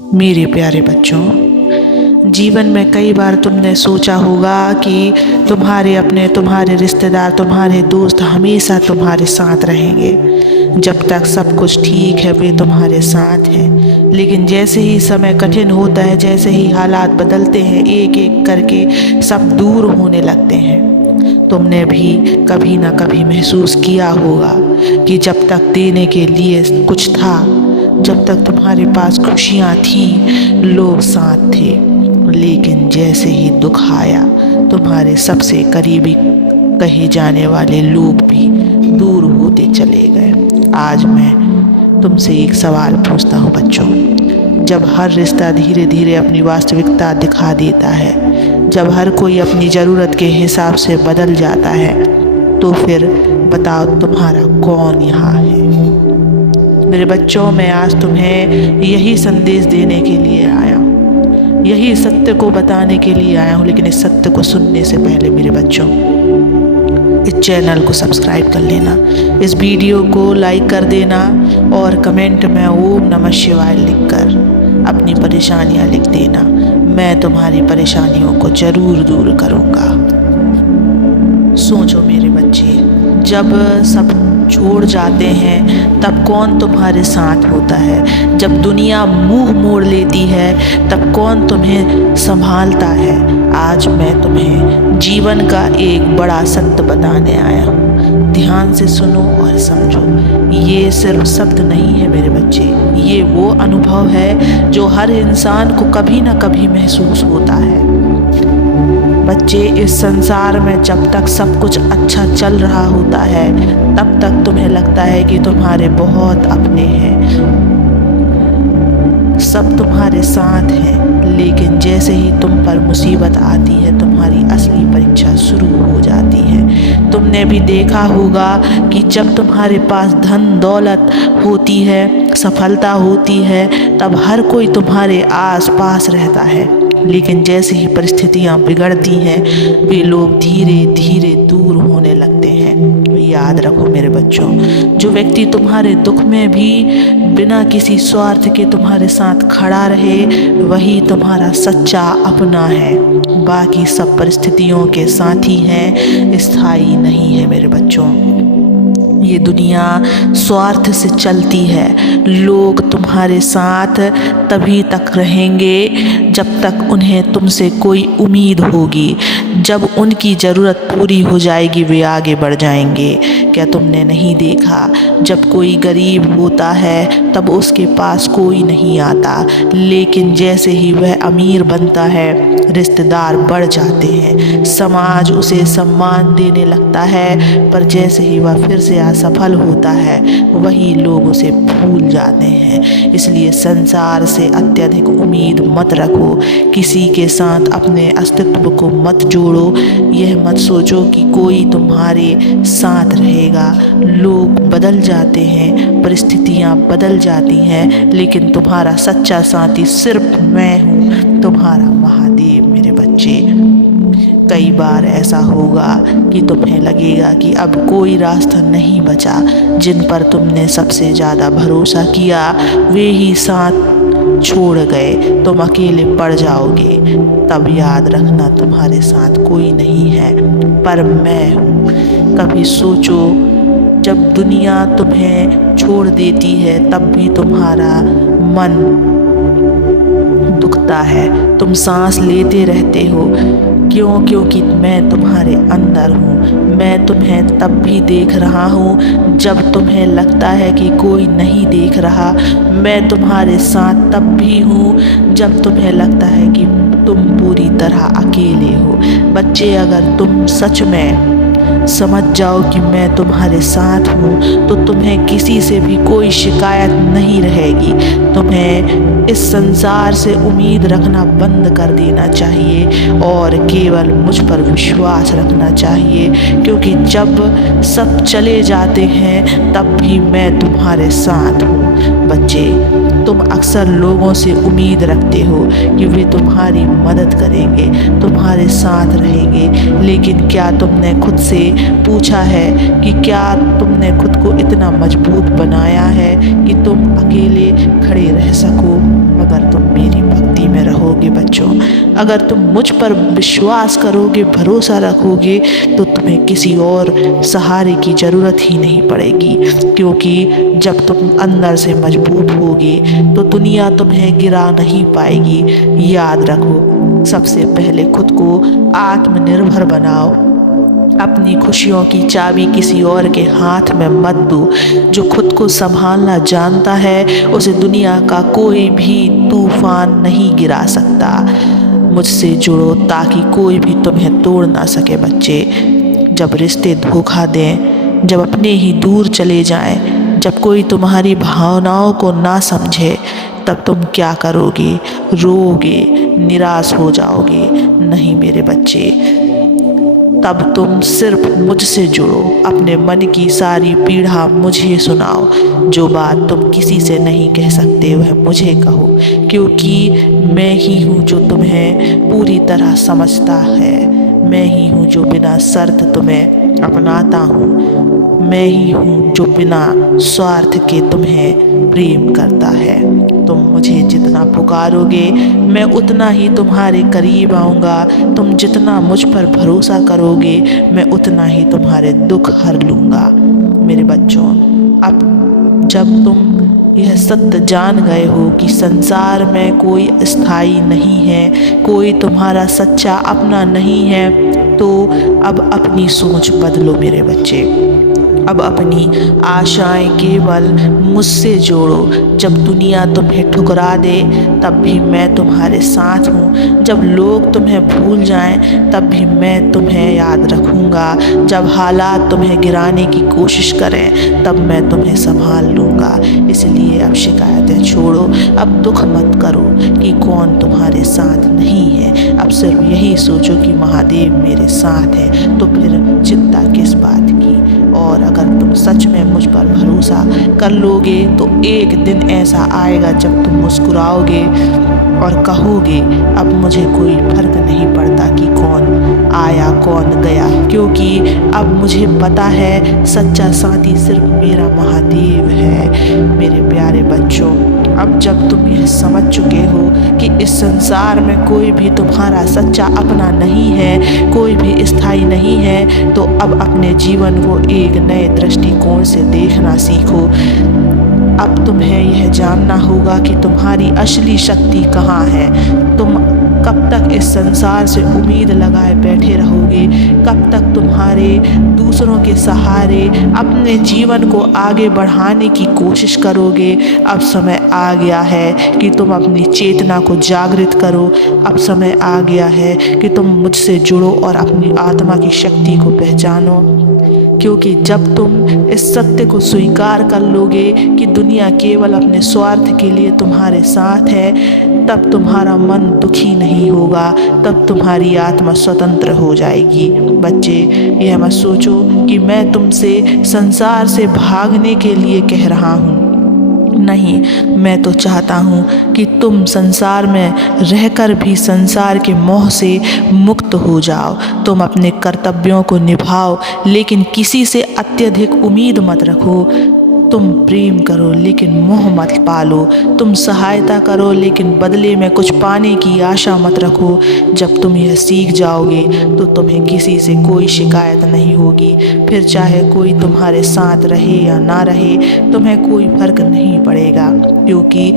मेरे प्यारे बच्चों, जीवन में कई बार तुमने सोचा होगा कि तुम्हारे अपने, तुम्हारे रिश्तेदार, तुम्हारे दोस्त हमेशा तुम्हारे साथ रहेंगे। जब तक सब कुछ ठीक है वे तुम्हारे साथ हैं, लेकिन जैसे ही समय कठिन होता है, जैसे ही हालात बदलते हैं, एक एक करके सब दूर होने लगते हैं। तुमने भी कभी ना कभी महसूस किया होगा कि जब तक देने के लिए कुछ था, जब तक तुम्हारे पास खुशियाँ थी, लोग साथ थे, लेकिन जैसे ही दुख आया, तुम्हारे सबसे करीबी कहे जाने वाले लोग भी दूर होते चले गए। आज मैं तुमसे एक सवाल पूछता हूँ बच्चों, जब हर रिश्ता धीरे धीरे अपनी वास्तविकता दिखा देता है, जब हर कोई अपनी ज़रूरत के हिसाब से बदल जाता है, तो फिर बताओ तुम्हारा कौन यहाँ है? मेरे बच्चों, मैं आज तुम्हें यही संदेश देने के लिए आया हूँ, यही सत्य को बताने के लिए आया हूँ। लेकिन इस सत्य को सुनने से पहले मेरे बच्चों, इस चैनल को सब्सक्राइब कर लेना, इस वीडियो को लाइक कर देना और कमेंट में ओम नमः शिवाय लिखकर अपनी परेशानियाँ लिख देना। मैं तुम्हारी परेशानियों को ज़रूर दूर करूँगा। सोचो मेरे बच्चे, जब सब छोड़ जाते हैं तब कौन तुम्हारे साथ होता है? जब दुनिया मुंह मोड़ लेती है तब कौन तुम्हें संभालता है? आज मैं तुम्हें जीवन का एक बड़ा सत्य बताने आया हूँ। ध्यान से सुनो और समझो। ये सिर्फ शब्द नहीं है मेरे बच्चे, ये वो अनुभव है जो हर इंसान को कभी ना कभी महसूस होता है। बच्चे, इस संसार में जब तक सब कुछ अच्छा चल रहा होता है तब तक तुम्हें लगता है कि तुम्हारे बहुत अपने हैं, सब तुम्हारे साथ हैं, लेकिन जैसे ही तुम पर मुसीबत आती है तुम्हारी असली परीक्षा शुरू हो जाती है। तुमने भी देखा होगा कि जब तुम्हारे पास धन दौलत होती है, सफलता होती है, तब हर कोई तुम्हारे आस पास रहता है, लेकिन जैसे ही परिस्थितियाँ बिगड़ती हैं वे लोग धीरे धीरे दूर होने लगते हैं। याद रखो मेरे बच्चों, जो व्यक्ति तुम्हारे दुख में भी बिना किसी स्वार्थ के तुम्हारे साथ खड़ा रहे वही तुम्हारा सच्चा अपना है। बाकी सब परिस्थितियों के साथी हैं, स्थायी नहीं है मेरे बच्चों। ये दुनिया स्वार्थ से चलती है। लोग तुम्हारे साथ तभी तक रहेंगे जब तक उन्हें तुमसे कोई उम्मीद होगी। जब उनकी ज़रूरत पूरी हो जाएगी वे आगे बढ़ जाएंगे। क्या तुमने नहीं देखा, जब कोई गरीब होता है तब उसके पास कोई नहीं आता, लेकिन जैसे ही वह अमीर बनता है रिश्तेदार बढ़ जाते हैं, समाज उसे सम्मान देने लगता है, पर जैसे ही वह फिर से असफल होता है वही लोग उसे भूल जाते हैं। इसलिए संसार से अत्यधिक उम्मीद मत रखो, किसी के साथ अपने अस्तित्व को मत जोड़ो। यह मत सोचो कि कोई तुम्हारे साथ रहेगा। लोग बदल जाते हैं, परिस्थितियाँ बदल जाती हैं, लेकिन तुम्हारा सच्चा साथी सिर्फ मैं हूँ, तुम्हारा महादेव मेरे बच्चे। कई बार ऐसा होगा कि तुम्हें लगेगा कि अब कोई रास्ता नहीं बचा। जिन पर तुमने सबसे ज़्यादा भरोसा किया वे ही साथ छोड़ गए, तुम अकेले पड़ जाओगे। तब याद रखना तुम्हारे साथ कोई नहीं है, पर मैं हूँ। कभी सोचो, जब दुनिया तुम्हें छोड़ देती है तब भी तुम्हारा मन दुखता है, तुम सांस लेते रहते हो। क्यों? क्योंकि मैं तुम्हारे अंदर हूँ। मैं तुम्हें तब भी देख रहा हूँ जब तुम्हें लगता है कि कोई नहीं देख रहा। मैं तुम्हारे साथ तब भी हूँ जब तुम्हें लगता है कि तुम पूरी तरह अकेले हो। बच्चे, अगर तुम सच में समझ जाओ कि मैं तुम्हारे साथ हूँ तो तुम्हें किसी से भी कोई शिकायत नहीं रहेगी। तुम्हें इस संसार से उम्मीद रखना बंद कर देना चाहिए और केवल मुझ पर विश्वास रखना चाहिए, क्योंकि जब सब चले जाते हैं तब भी मैं तुम्हारे साथ हूँ। बच्चे, तुम अक्सर लोगों से उम्मीद रखते हो कि वे तुम्हारी मदद करेंगे, तुम्हारे साथ रहेंगे, लेकिन क्या तुमने खुद से पूछा है कि क्या तुमने खुद को इतना मजबूत बनाया है कि तुम अकेले खड़े रह सको? अगर तुम होंगे बच्चों। अगर तुम मुझ पर विश्वास करोगे, भरोसा रखोगे, तो तुम्हें किसी और सहारे की ज़रूरत ही नहीं पड़ेगी, क्योंकि जब तुम अंदर से मजबूत होगे तो दुनिया तुम्हें गिरा नहीं पाएगी। याद रखो, सबसे पहले खुद को आत्मनिर्भर बनाओ। अपनी खुशियों की चाबी किसी और के हाथ में मत दो। जो खुद को संभालना जानता है उसे दुनिया का कोई भी तूफान नहीं गिरा सकता। मुझसे जुड़ो ताकि कोई भी तुम्हें तोड़ ना सके बच्चे। जब रिश्ते धोखा दें, जब अपने ही दूर चले जाएं, जब कोई तुम्हारी भावनाओं को ना समझे, तब तुम क्या करोगे? रोओगे, निराश हो जाओगे? नहीं मेरे बच्चे, तब तुम सिर्फ मुझसे जुड़ो, अपने मन की सारी पीड़ा मुझे सुनाओ। जो बात तुम किसी से नहीं कह सकते वह मुझे कहो, क्योंकि मैं ही हूँ जो तुम्हें पूरी तरह समझता है। मैं ही हूँ जो बिना शर्त तुम्हें अपनाता हूँ। मैं ही हूँ जो बिना स्वार्थ के तुम्हें प्रेम करता है। तुम मुझे जितना पुकारोगे मैं उतना ही तुम्हारे करीब आऊँगा। तुम जितना मुझ पर भरोसा करोगे मैं उतना ही तुम्हारे दुख हर लूँगा। मेरे बच्चों, अब जब तुम यह सत्य जान गए हो कि संसार में कोई स्थायी नहीं है, कोई तुम्हारा सच्चा अपना नहीं है, तो अब अपनी सोच बदलो मेरे बच्चे। अब अपनी आशाएं केवल मुझसे जोड़ो। जब दुनिया तुम्हें ठुकरा दे तब भी मैं तुम्हारे साथ हूँ। जब लोग तुम्हें भूल जाएं तब भी मैं तुम्हें याद रखूँगा। जब हालात तुम्हें गिराने की कोशिश करें तब मैं तुम्हें संभाल लूँगा। इसलिए अब शिकायतें छोड़ो, अब दुख मत करो कि कौन तुम्हारे साथ नहीं है। अब सिर्फ यही सोचो कि महादेव मेरे साथ है, तो फिर चिंता किस बात की। और अगर तुम सच में मुझ पर भरोसा कर लोगे तो एक दिन ऐसा आएगा जब तुम मुस्कुराओगे और कहोगे अब मुझे कोई फर्क नहीं पड़ता कि कौन आया कौन गया, क्योंकि अब मुझे पता है सच्चा साथी सिर्फ मेरा महादेव है। मेरे प्यारे बच्चों, अब जब तुम यह समझ चुके हो कि इस संसार में कोई भी तुम्हारा सच्चा अपना नहीं है, कोई भी स्थायी नहीं है, तो अब अपने जीवन को एक नए दृष्टिकोण से देखना सीखो। अब तुम्हें यह जानना होगा कि तुम्हारी असली शक्ति कहाँ है। तुम कब तक इस संसार से उम्मीद लगाए बैठे रहोगे? कब तक तुम्हारे दूसरों के सहारे अपने जीवन को आगे बढ़ाने की कोशिश करोगे? अब समय आ गया है कि तुम अपनी चेतना को जागृत करो। अब समय आ गया है कि तुम मुझसे जुड़ो और अपनी आत्मा की शक्ति को पहचानो, क्योंकि जब तुम इस सत्य को स्वीकार कर लोगे कि दुनिया केवल अपने स्वार्थ के लिए तुम्हारे साथ है, तब तुम्हारा मन दुखी नहीं होगा, तब तुम्हारी आत्मा स्वतंत्र हो जाएगी। बच्चे, यह मत सोचो कि मैं तुमसे संसार से भागने के लिए कह रहा हूँ। नहीं, मैं तो चाहता हूँ कि तुम संसार में रहकर भी संसार के मोह से मुक्त हो जाओ। तुम अपने कर्तव्यों को निभाओ, लेकिन किसी से अत्यधिक उम्मीद मत रखो। तुम प्रेम करो लेकिन मोह मत पालो। तुम सहायता करो लेकिन बदले में कुछ पाने की आशा मत रखो। जब तुम यह सीख जाओगे तो तुम्हें किसी से कोई शिकायत नहीं होगी। फिर चाहे कोई तुम्हारे साथ रहे या ना रहे, तुम्हें कोई फर्क नहीं पड़ेगा, क्योंकि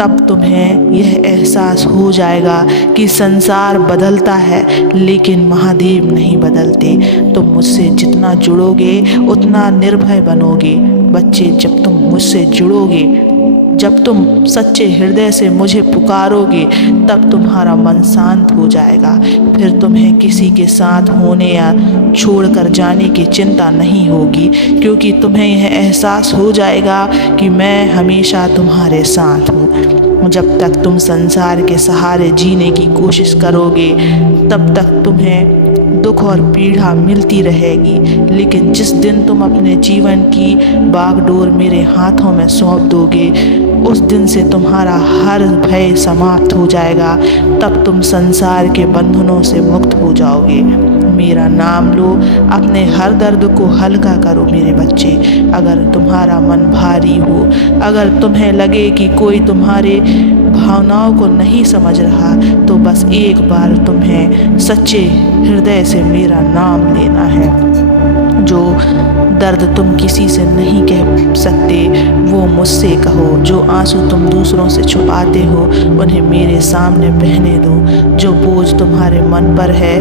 तब तुम्हें यह एहसास हो जाएगा कि संसार बदलता है लेकिन महादेव नहीं बदलते। तुम मुझसे जितना जुड़ोगे उतना निर्भय बनोगे। बच्चे, जब तुम मुझसे जुड़ोगे, जब तुम सच्चे हृदय से मुझे पुकारोगे, तब तुम्हारा मन शांत हो जाएगा। फिर तुम्हें किसी के साथ होने या छोड़कर जाने की चिंता नहीं होगी, क्योंकि तुम्हें यह एहसास हो जाएगा कि मैं हमेशा तुम्हारे साथ हूँ। जब तक तुम संसार के सहारे जीने की कोशिश करोगे, तब तक तुम्हें दुख और पीड़ा मिलती रहेगी। लेकिन जिस दिन तुम अपने जीवन की बागडोर मेरे हाथों में सौंप दोगे, उस दिन से तुम्हारा हर भय समाप्त हो जाएगा। तब तुम संसार के बंधनों से मुक्त हो जाओगे। मेरा नाम लो, अपने हर दर्द को हल्का करो मेरे बच्चे। अगर तुम्हारा मन भारी हो, अगर तुम्हें लगे कि कोई तुम्हारे भावनाओं को नहीं समझ रहा, तो बस एक बार तुम्हें सच्चे हृदय से मेरा नाम लेना है। जो दर्द तुम किसी से नहीं कह सकते वो मुझसे कहो। जो आंसू तुम दूसरों से छुपाते हो उन्हें मेरे सामने बहने दो। जो बोझ तुम्हारे मन पर है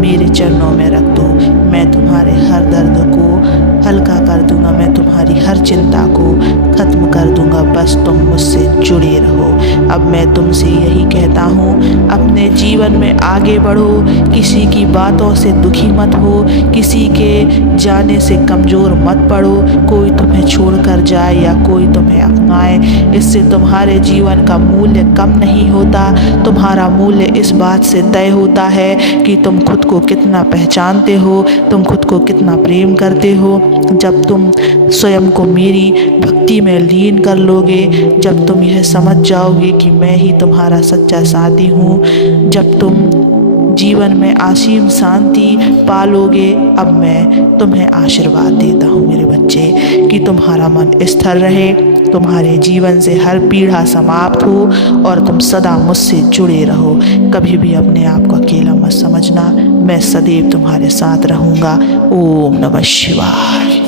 मेरे चरणों में रख दो। मैं तुम्हारे हर दर्द को हल्का कर दूंगा, मैं तुम्हारी हर चिंता को ख़त्म कर दूंगा। बस तुम मुझसे जुड़े रहो। अब मैं तुमसे यही कहता हूँ, अपने जीवन में आगे बढ़ो। किसी की बातों से दुखी मत हो, किसी के जाने से कमज़ोर मत पड़ो। कोई तुम्हें छोड़कर जाए या कोई तुम्हें अपनाए, इससे तुम्हारे जीवन का मूल्य कम नहीं होता। तुम्हारा मूल्य इस बात से तय होता है कि तुम खुद को कितना पहचानते हो, तुम खुद को कितना प्रेम करते हो। जब तुम स्वयं को मेरी भक्ति में लीन कर लोगे, जब तुम यह समझ जाओगे कि मैं ही तुम्हारा सच्चा साथी हूँ, जब तुम जीवन में असीम शांति पालोगे, अब मैं तुम्हें आशीर्वाद देता हूँ मेरे बच्चे कि तुम्हारा मन स्थिर रहे, तुम्हारे जीवन से हर पीड़ा समाप्त हो और तुम सदा मुझसे जुड़े रहो। कभी भी अपने आप को अकेला मत समझना, मैं सदैव तुम्हारे साथ रहूँगा। ओम नमः शिवाय।